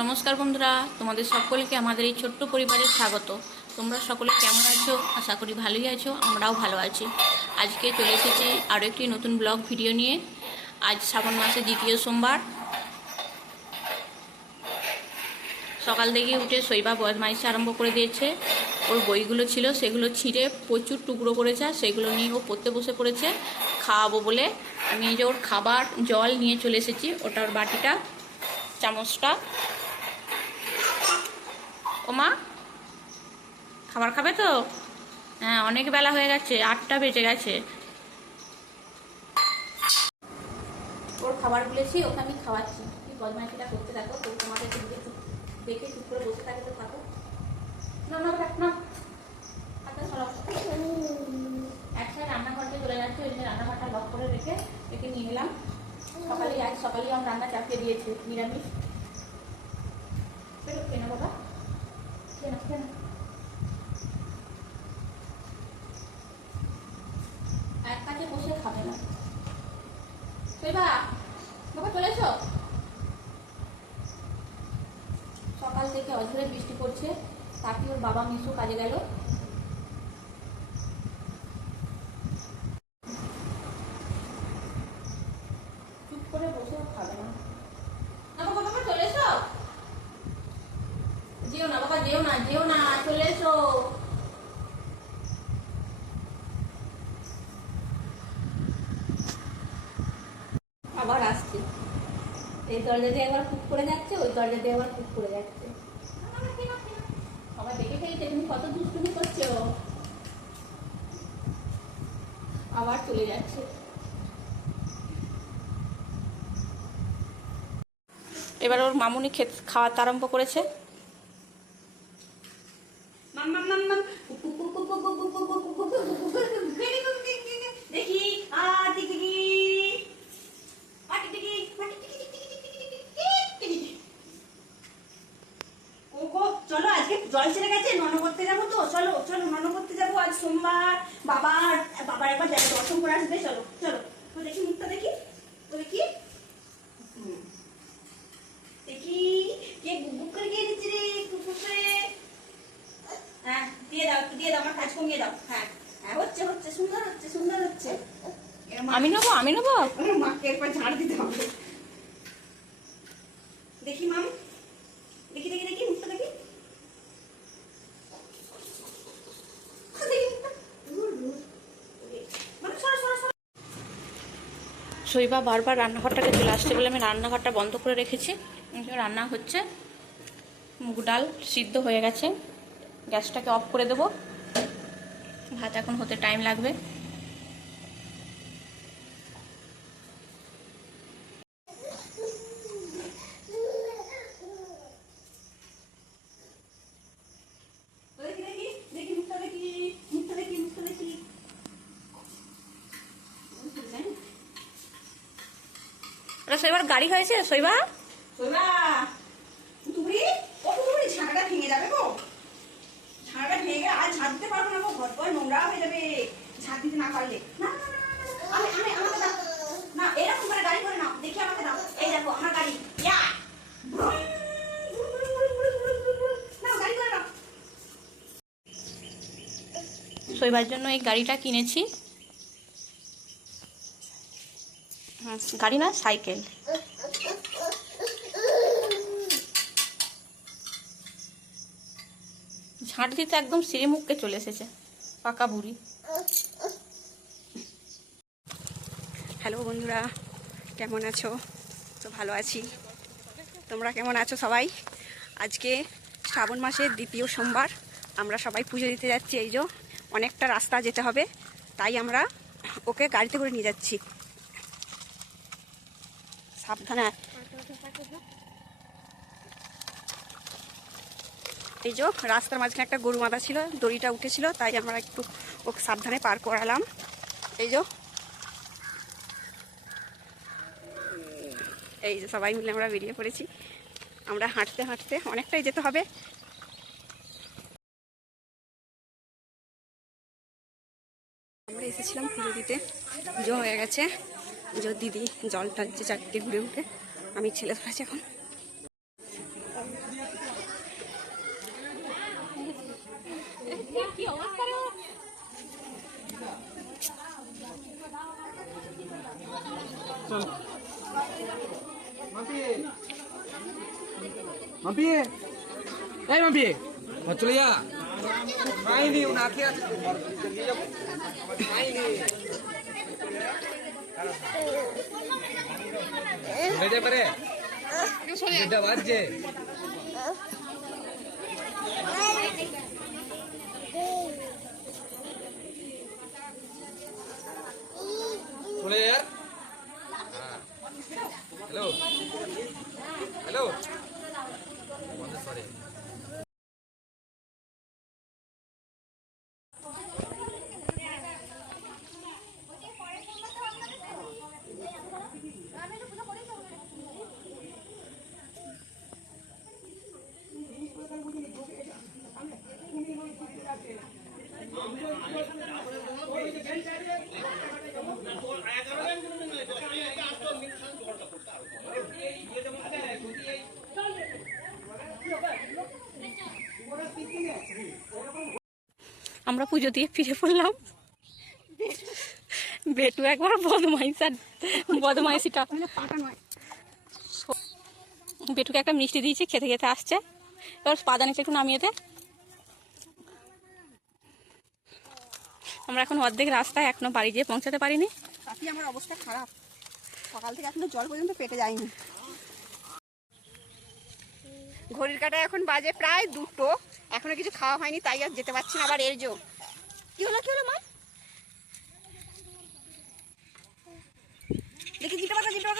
নমস্কার বন্ধুরা, তোমাদের সকলকে আমাদের এই ছোট্ট পরিবারে স্বাগত। তোমরা সকলে কেমন আছো? আশা করি ভালোই আছো, আমরাও ভালো আছি। আজকে চলে এসেছি আরও একটি নতুন ব্লগ ভিডিও নিয়ে। আজ শ্রাবণ মাসের দ্বিতীয় সোমবার। সকাল থেকে উঠে শৈবা বদমাইশি আরম্ভ করে দিয়েছে। ওর বইগুলো ছিল সেগুলো ছিঁড়ে প্রচুর টুকরো করেছে, সেগুলো নিয়ে ও পড়তে বসে পড়েছে খাওয়াবো বলে। আমি এই যে ওর খাবার জল নিয়ে চলে এসেছি, ওটার বাটিটা চামচটা। ও মা, খাবার খাবে তো? হ্যাঁ, অনেক বেলা হয়ে গেছে, 8টা বেজে গেছে। ওর খাবার বলেছি, ওকে আমি খাওয়াচ্ছি। কি বদমাইশিটা করতে দেখো তো, তোমাদের দেখে চুপ করে বসে থাকে তো থাকো। না না না, হাতটা সরাও। একসাথে রান্নাঘরতে চলে যাচ্ছে, ওই জন্য রান্নাঘরটা লক করে রেখে একে নিয়ে এলাম। আজ সকালেই আমার রান্না চাপিয়ে দিয়েছে, নিরামিষ। খেয়ে না বাবা, খেয়ে না, খেয়ে না। এক কাছে বসে খাবে না। শৈবা, বাবা চলে এসো। সকাল থেকে অঝরে বৃষ্টি পড়ছে, তাকে ওর বাবা মিশু কাজে গেল। চুপ করে বসে খাবে না। না বাবা, বাবা চলে এসো। যেও না বাবা, যেও না, যেও না, চলে এসো। আবার আসছে, এই দরজা দিয়ে একবার কুক করে যাচ্ছে, ওই দরজা দিয়ে একবার কুক করে যাচ্ছে। সবাই দেখে খেয়েছে তুমি কত দুষ্টুমি করছো। আবার চলে যাচ্ছে। এবার ওর মামুনি খাওয়াতে আরম্ভ করেছে। চলো আজকে জল ছেড়ে গেছে, নন করতে যাবো তো। চলো চলো নন করতে যাবো, আজ সোমবার। বাবার বাবার একবার দর্শন করে আসবে। চলো চলো, তো দেখি মুখটা দেখি, তো দেখি দেখি কে বুক করে গিয়ে দিচ্ছে রে, কুকুরে। হ্যাঁ দিয়ে দাও, একটু দিয়ে দাও, আমার কাজ কমিয়ে দাও। হ্যাঁ হ্যাঁ, হচ্ছে হচ্ছে, সুন্দর হচ্ছে, সুন্দর হচ্ছে। আমি নেবো, আমি নেবো। আমার মাকে একবার ঝাড় দিতে হবে। দেখি মাম, দেখি দেখি দেখি মুখটা দেখি। শৈবা বারবার রান্নাঘরটাকে চলে আসছে বলে আমি রান্নাঘরটা বন্ধ করে রেখেছি। রান্না হচ্ছে, মুগ ডাল সিদ্ধ হয়ে গেছে, গ্যাসটাকে অফ করে দেবো। ভাত এখন হতে টাইম লাগবে। দেখি দেখি দেখি মুখটা দেখি, মুখটা দেখি, মুখটা দেখি। ওটা শৈবার গাড়ি হয়েছে। শৈবা, শৈবা, পুতুবুড়ি, ও পুতুবুড়ি, ঝাঁটাটা ভেঙে যাবে গো। ঝাঁটাটা ভেঙে গেলে আর ঝাঁট দিতে পারবো না গো, ঘর পর নোংরা হয়ে যাবে ঝাঁট দিতে না পারলে। না না না, আমাকে দাও না, এরকম করে গাড়ি করে নাও, দেখি আমাকে দাও। এই দেখো আমার গাড়ি, ইয়া নাও, গাড়ি করে নাও। শৈবার জন্য এই গাড়িটা কিনেছি। গাড়ি না, সাইকেল। ঝাঁট দিতে একদম সিঁড়ি মুখকে চলে এসেছে, পাকা বুড়ি। হ্যালো বন্ধুরা, কেমন আছো? তো ভালো আছি, তোমরা কেমন আছো সবাই? আজকে শ্রাবণ মাসের দ্বিতীয় সোমবার, আমরা সবাই পুজো দিতে যাচ্ছি। এই যে অনেকটা রাস্তা যেতে হবে, তাই আমরা ওকে গাড়িতে করে নিয়ে যাচ্ছি। সাবধানে। এই যে রাস্তার মাঝখানে একটা গরু মাথা ছিল, দড়িটা উঠেছিল, তাই আমরা একটু ওকে সাবধানে পার করালাম। এই যে সবাই মিলে আমরা বেরিয়ে পড়েছি। আমরা হাঁটতে হাঁটতে অনেকটাই যেতে হবে। আমরা এসেছিলাম পুজো দিতে, পুজো হয়ে গেছে। পুজোর দিদি জল টানছে চারটে ঘুরে উঠে, আমি ছেলে ধরেছি এখন। মাম্পি এই মাম্পি চলে যা খাইনি না খেয়ে আছে খাইনি বেজে পারে এটা বাজছে চলে यार হ্যালো হ্যালো সরি আমরা পুজো দিয়ে ফিরে পড়লাম। বেটু একবার বদমাইশিটা বেটুকে একটা মিষ্টি দিয়েছি, খেতে খেতে আসছে। এবার পাদানিটা একটু নামিয়ে দে। আমরা এখন অর্ধেক রাস্তায়, এখনো বাড়ি গিয়ে পৌঁছাতে পারিনি। কাকি আমার অবস্থা খারাপ, সকাল থেকে এখনো জল পর্যন্ত পেটে যায়নি। ঘড়ির কাঁটায় এখন বাজে প্রায় 2টো, এখনো কিছু খাওয়া হয়নি, তাই আর যেতে পারছি না। আবার এর জো কি হলো মা, দেখি জিপটা